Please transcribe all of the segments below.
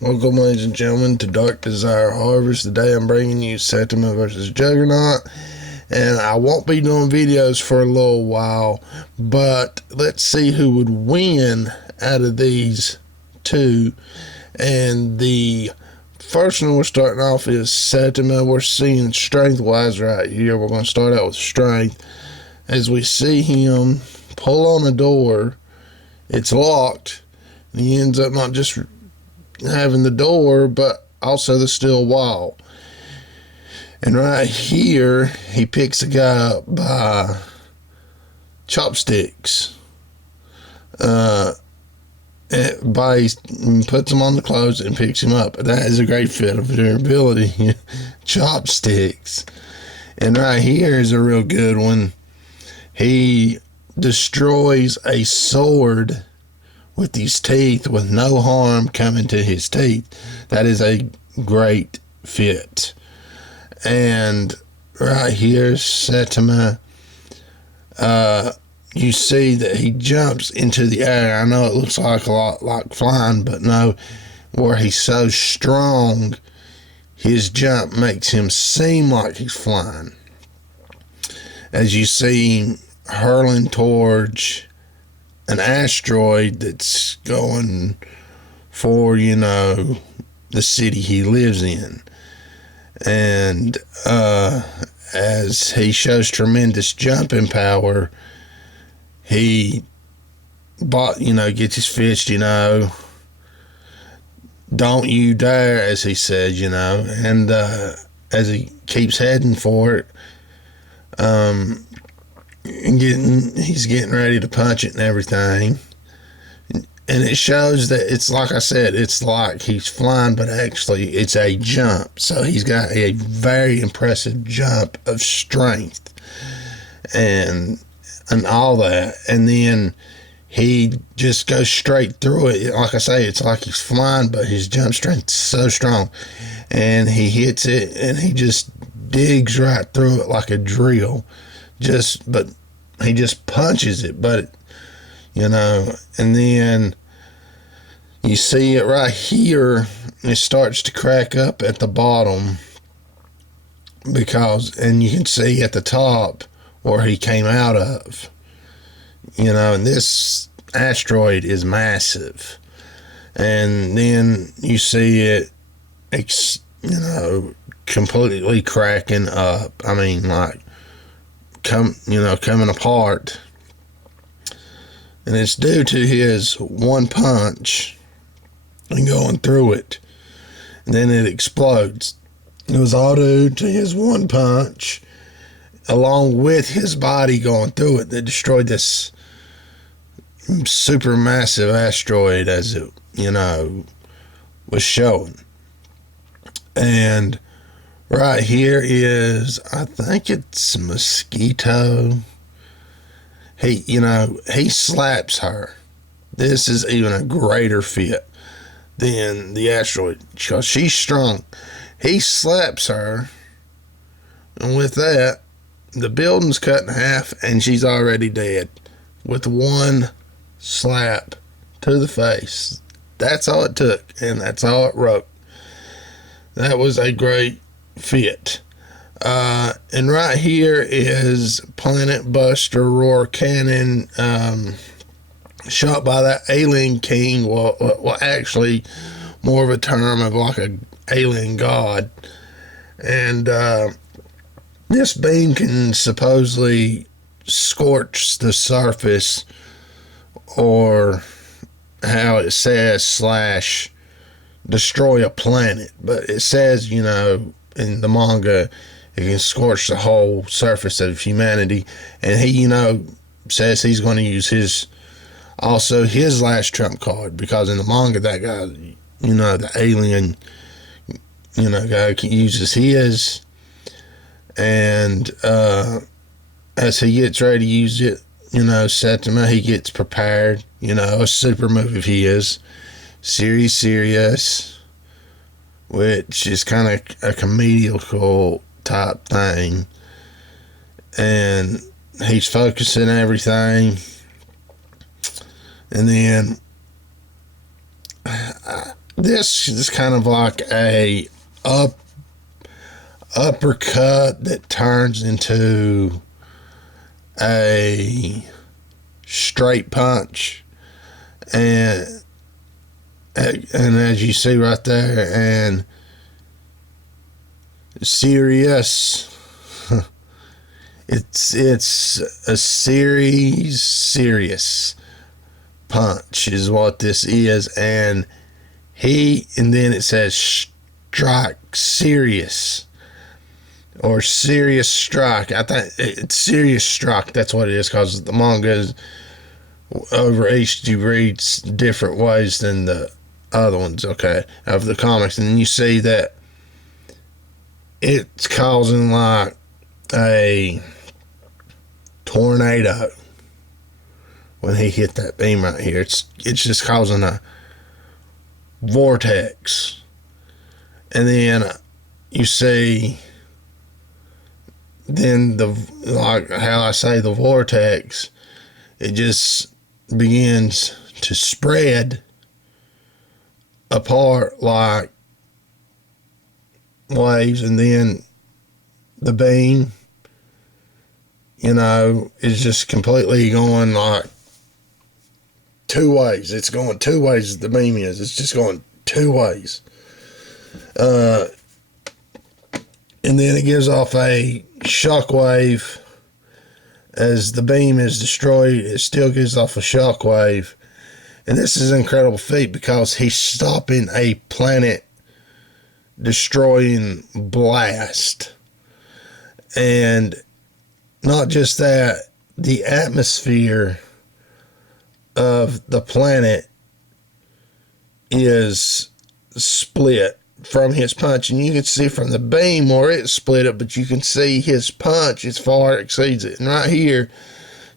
Welcome, ladies and gentlemen, to Dark Desire Harvest. Today I'm bringing you Saitama VS Juggernaut, and I won't be doing videos for a little while, but let's see who would win out of these two. And the first one we're starting off is Saitama. We're seeing strength-wise right here. We're going to start out with strength. As we see him pull on a door, it's locked, and he ends up not just having the door, but also the steel wall. And right here, he picks a guy up by chopsticks. Puts him on the clothes and picks him up. That is a great fit of durability. Chopsticks. And right here is a real good one. He destroys a sword with his teeth, with no harm coming to his teeth. That is a great fit. And right here, Saitama, you see that he jumps into the air. I know it looks like a lot like flying, but no, where he's so strong, his jump makes him seem like he's flying. As you see him hurling towards an asteroid that's going for, the city he lives in. And as he shows tremendous jumping power, he gets his fist, don't you dare, as he says, and as he keeps heading for it, he's getting ready to punch it and everything. And it shows that it's like I said, it's like he's flying, but actually it's a jump. So he's got a very impressive jump of strength and all that. And then he just goes straight through it. Like I say, it's like he's flying, but his jump strength is so strong. And he hits it, and he just digs right through it like a drill. But he just punches it, and then you see it right here, it starts to crack up at the bottom and you can see at the top where he came out of, and this asteroid is massive. And then you see it, completely cracking up. I mean, like, coming apart. And it's due to his one punch and going through it. And then it explodes. It was all due to his one punch, along with his body going through it, that destroyed this super massive asteroid, as it, was showing. And right here is, I think it's Mosquito. He slaps her. This is even a greater fit than the asteroid, because she's strong. He slaps her, and with that, the building's cut in half, and she's already dead with one slap to the face. That's all it took, and that's all it wrote. That was a great fit. And right here is Planet Buster Roar Cannon, shot by that alien king. Well, actually, more of a term of like a alien god. And this beam can supposedly scorch the surface, or how it says / destroy a planet. But it says, in the manga, it can scorch the whole surface of humanity. And he, says he's going to use his last trump card, because in the manga, that guy, the alien, guy uses his. And as he gets ready to use it, Saitama, he gets prepared, a super move of his, serious, which is kind of a comedical type thing. And he's focusing everything. And then this is kind of like a uppercut that turns into a straight punch, and as you see right there, and serious. It's a serious punch is what this is, and then it says strike serious, or serious strike. I think it's serious strike. That's what it is, because the manga is over HD reads different ways than the other ones, okay, of the comics. And you see that it's causing like a tornado when he hit that beam right here. It's just causing a vortex. And then you see, then like how I say, the vortex, it just begins to spread apart like waves, and then the beam, is just completely going like two ways. It's going two ways. The beam is. It's just going two ways. And then it gives off a shockwave. As the beam is destroyed, it still gives off a shockwave. And this is an incredible feat, because he's stopping a planet destroying blast. And not just that, the atmosphere of the planet is split from his punch, and you can see from the beam where it split it, but you can see his punch as far exceeds it. And right here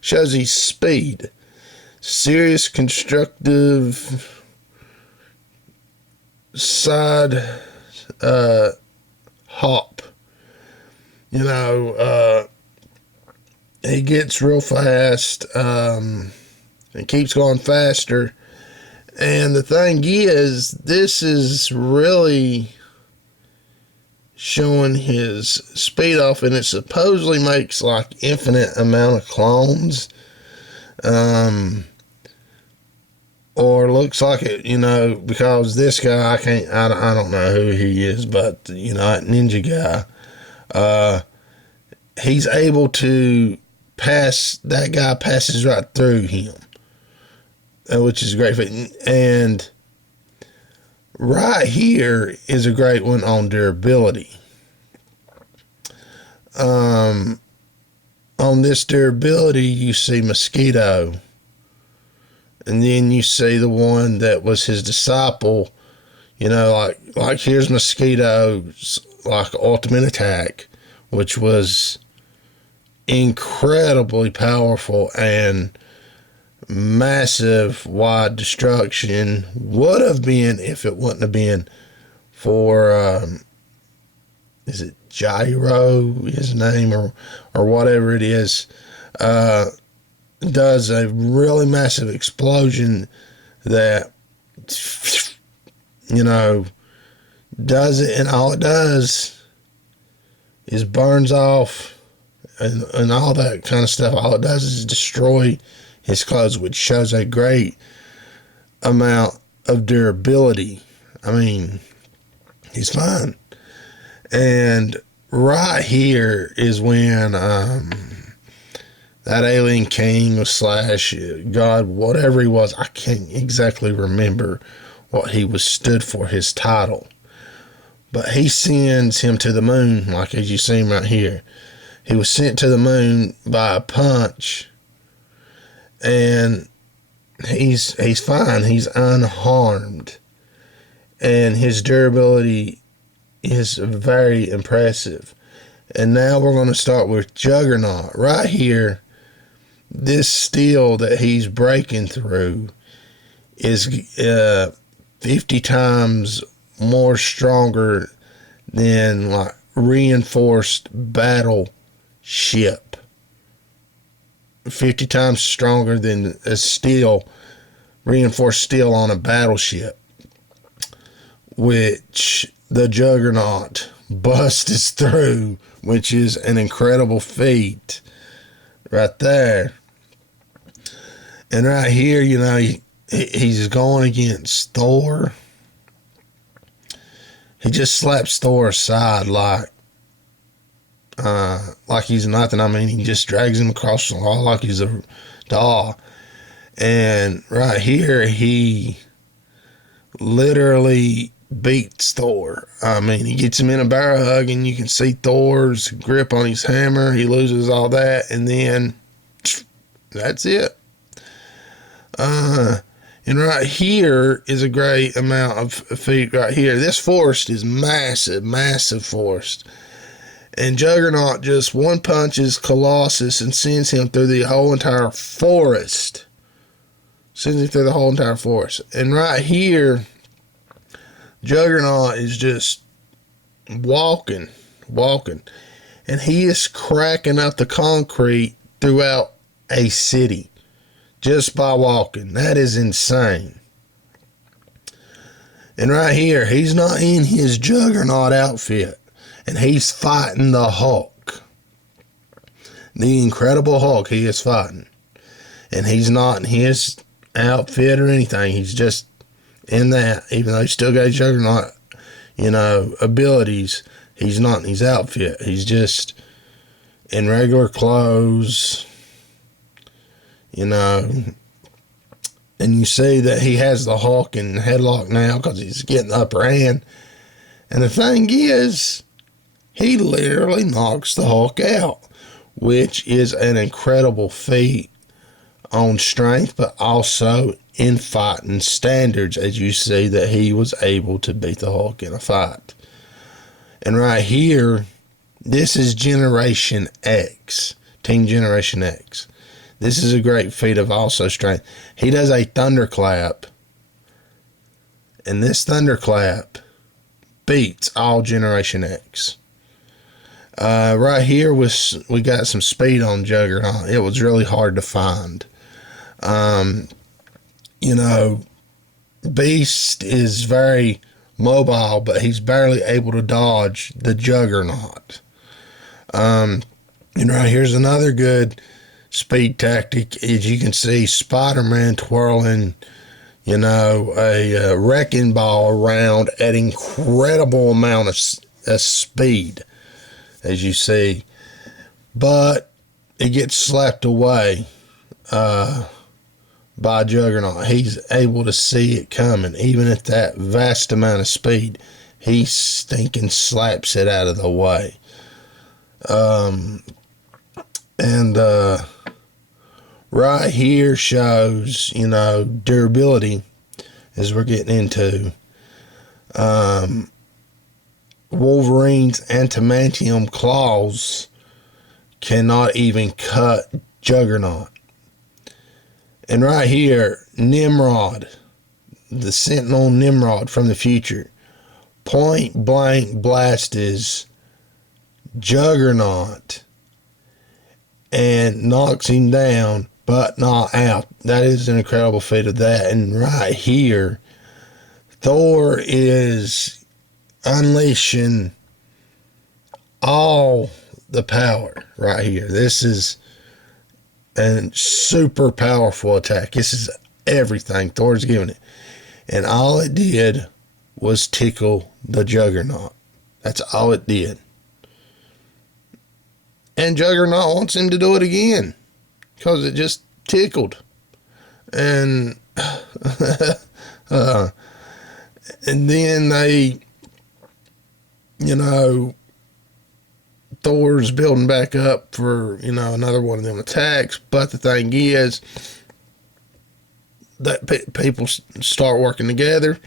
shows his speed. Serious constructive side hop. He gets real fast, and keeps going faster. And the thing is, this is really showing his speed off, and it supposedly makes like infinite amount of clones. Or looks like it, because this guy, I don't know who he is, but, that ninja guy, he's able to that guy passes right through him, which is great. And right here is a great one on durability. On this durability, you see Mosquito, and then you see the one that was his disciple, like here's Mosquito's like ultimate attack, which was incredibly powerful and massive wide destruction. Would have been if it wouldn't have been for is it Gyro, his name, or whatever it is, does a really massive explosion that does it, and all it does is burns off and all that kind of stuff. All it does is destroy his clothes, which shows a great amount of durability. I mean, he's fine. And right here is when that alien king or slash god, whatever he was, I can't exactly remember what he was stood for, his title. But he sends him to the moon, like as you see him right here. He was sent to the moon by a punch, and he's fine. He's unharmed, and his durability is very impressive. And now we're going to start with Juggernaut. Right here, this steel that he's breaking through is 50 times more stronger than like reinforced battleship. 50 times stronger than a reinforced steel on a battleship. which the Juggernaut busts through, which is an incredible feat right there. And right here, you know, he's going against Thor. He just slaps Thor aside like he's nothing. I mean, he just drags him across the wall like he's a doll. And right here, he literally beats Thor. I mean, he gets him in a bear hug, and you can see Thor's grip on his hammer. He loses all that, and then that's it. And right here is a great amount of feet right here. This forest is massive, massive forest. And Juggernaut just one punches Colossus and sends him through the whole entire forest. Sends him through the whole entire forest. And right here, Juggernaut is just walking. And he is cracking up the concrete throughout a city just by walking. That is insane. And right here, he's not in his Juggernaut outfit. And he's fighting the Hulk. The Incredible Hulk he is fighting. And he's not in his outfit or anything. He's just in that. Even though he's still got his Juggernaut, you know, abilities, he's not in his outfit. He's just in regular clothes, you know. And you see that he has the Hulk in headlock now because he's getting the upper hand. And the thing is, he literally knocks the Hulk out, which is an incredible feat on strength, but also in fighting standards, as you see that he was able to beat the Hulk in a fight. And right here, this is Generation X, Team Generation X. This is a great feat of also strength. He does a thunderclap, and this thunderclap beats all Generation X. Right here we got some speed on Juggernaut. It was really hard to find. You know, Beast is very mobile, but he's barely able to dodge the Juggernaut. And right here's another good speed tactic. As you can see, Spider-Man twirling, you know, a wrecking ball around at incredible amount of speed, as you see. But it gets slapped away by Juggernaut. He's able to see it coming. Even at that vast amount of speed, he stinking slaps it out of the way. Right here shows, you know, durability as we're getting into. Wolverine's adamantium claws cannot even cut Juggernaut. And right here, Nimrod, the Sentinel Nimrod from the future, point blank blasts Juggernaut and knocks him down, but not out. That is an incredible feat of that. And right here, Thor is unleashing all the power right here. This is a super powerful attack. This is everything Thor's giving it. And all it did was tickle the Juggernaut. That's all it did. And Juggernaut wants him to do it again because it just tickled. And and then they, you know, Thor's building back up for, you know, another one of them attacks. But the thing is that people start working together,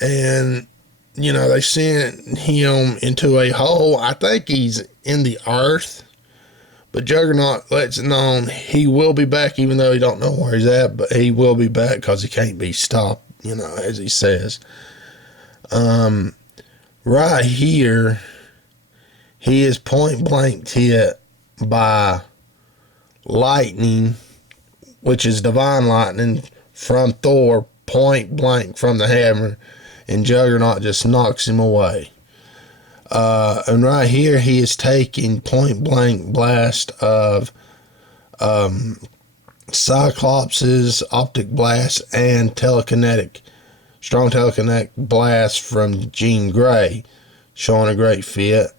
and, you know, they sent him into a hole. I think he's in the earth, but Juggernaut lets it known he will be back, even though he don't know where he's at, but he will be back because he can't be stopped, you know, as he says. Right here, he is point blank hit by lightning, which is divine lightning from Thor, point blank from the hammer. and Juggernaut just knocks him away. And right here, he is taking point-blank blast of Cyclops' optic blast and strong telekinetic blast from Jean Grey, showing a great fit.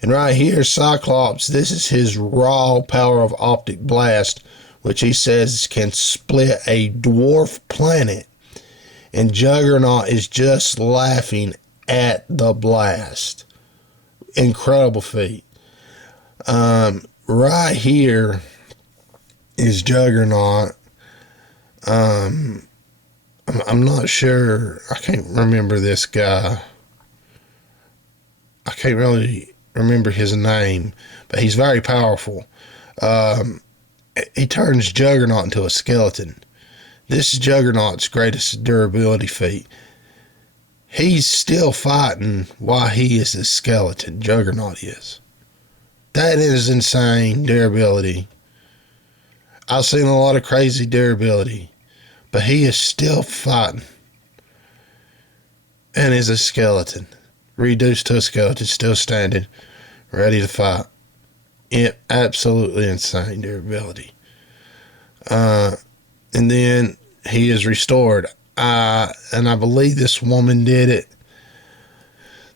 And right here, Cyclops, this is his raw power of optic blast, which he says can split a dwarf planet. And Juggernaut is just laughing at the blast. Incredible feat. Right here is Juggernaut. I'm not sure. I can't remember this guy. I can't really remember his name, but he's very powerful. He turns Juggernaut into a skeleton. This is Juggernaut's greatest durability feat. He's still fighting while he is a skeleton. Juggernaut is. That is insane durability. I've seen a lot of crazy durability, but he is still fighting and is a skeleton. Reduced to a skeleton, still standing, ready to fight. Absolutely insane durability. And then he is restored. And I believe this woman did it.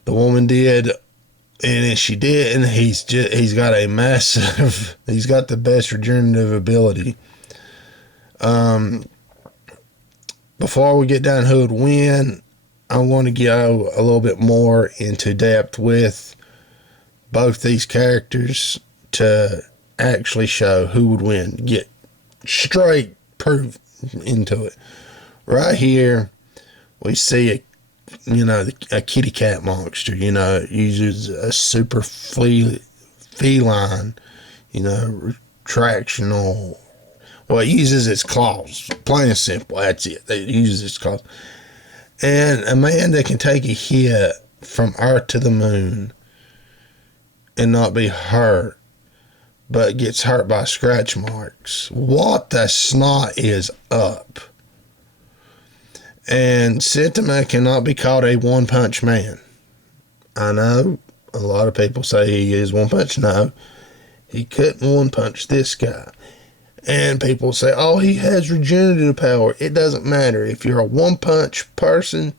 The woman did, and she did, and he's got a massive, he's got the best regenerative ability. Before we get down who would win, I want to go a little bit more into depth with both these characters to actually show who would win. Get straight proof into it. Right here, we see a kitty cat monster. Uses a super feline, retractional. Well, it uses its claws. Plain and simple. That's it. It uses its claws. And a man that can take a hit from Earth to the moon and not be hurt, but gets hurt by scratch marks. What the snot is up? And Saitama cannot be called a one-punch man. I know a lot of people say he is one-punch. No, he couldn't one-punch this guy. And people say, oh, he has regenerative power. It doesn't matter. If you're a one-punch person,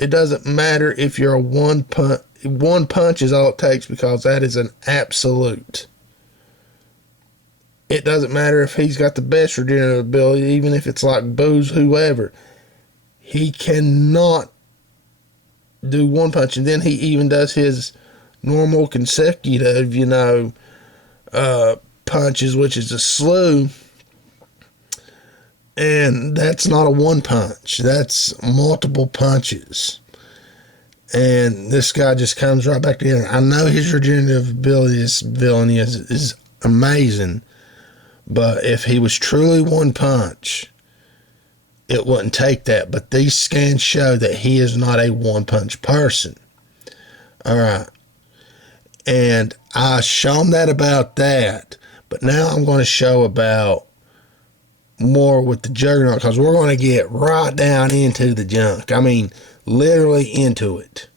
it doesn't matter if you're a one-punch. One punch is all it takes, because that is an absolute. It doesn't matter if he's got the best regenerative ability, even if it's like Booz, whoever. He cannot do one punch. And then he even does his normal consecutive, punches, which is a slew. And that's not a one punch. That's multiple punches. And this guy just comes right back together. I know his regenerative ability, this villain is amazing. But if he was truly one punch, it wouldn't take that. But these scans show that he is not a one punch person. All right. And I shown that about that. But now I'm going to show about more with the Juggernaut, because we're going to get right down into the junk. I mean, literally into it.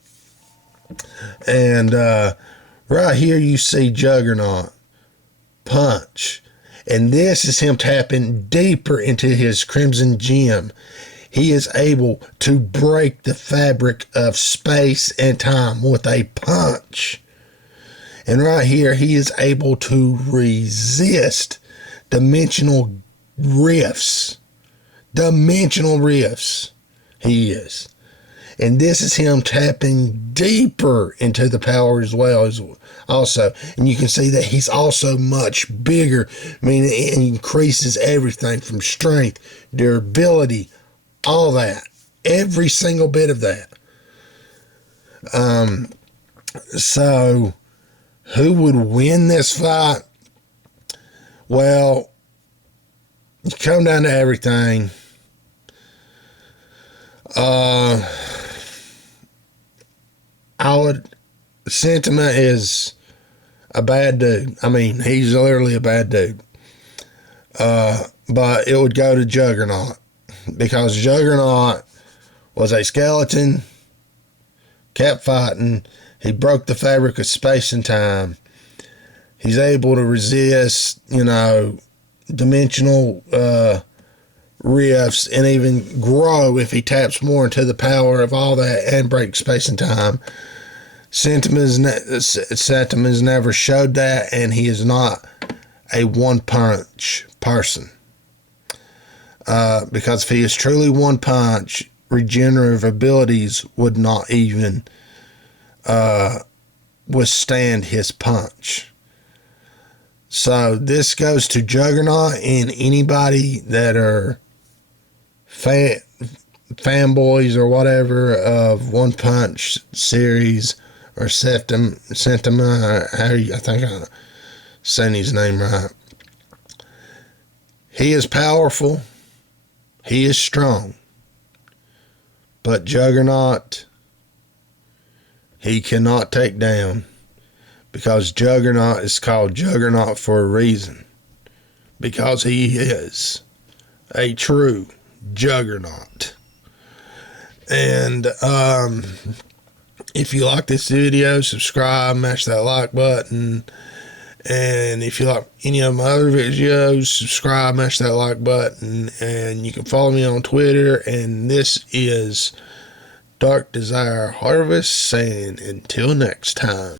And right here you see Juggernaut punch. And this is him tapping deeper into his Crimson Gem. He is able to break the fabric of space and time with a punch. And right here, he is able to resist dimensional rifts. Dimensional rifts. He is. And this is him tapping deeper into the power as well as also. And you can see that he's also much bigger, meaning it increases everything from strength, durability, all that. Every single bit of that. So who would win this fight? Well, you come down to everything. Saitama is a bad dude. I mean, he's literally a bad dude. But it would go to Juggernaut, because Juggernaut was a skeleton, kept fighting. He broke the fabric of space and time. He's able to resist, dimensional rifts, and even grow if he taps more into the power of all that and break space and time. Saitama's never showed that, and he is not a one-punch person. Because if he is truly one-punch, regenerative abilities would not even withstand his punch. So this goes to Juggernaut and anybody that are fanboys or whatever of One Punch series or Saitama, I think I'm saying his name right. He is powerful. He is strong. But Juggernaut, he cannot take down, because Juggernaut is called Juggernaut for a reason. Because he is a true Juggernaut. And if you like this video, subscribe, mash that like button. And if you like any of my other videos, subscribe, mash that like button. And you can follow me on Twitter. And this is Dark Desire Harvest saying until next time.